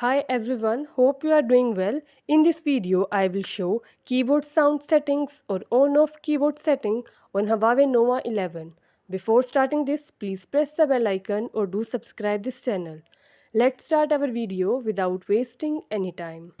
Hi everyone, hope you are doing well. In this video, I will show keyboard sound settings or on-off keyboard setting on Huawei Nova 11. Before starting this, please press the bell icon or do subscribe this channel. Let's start our video without wasting any time.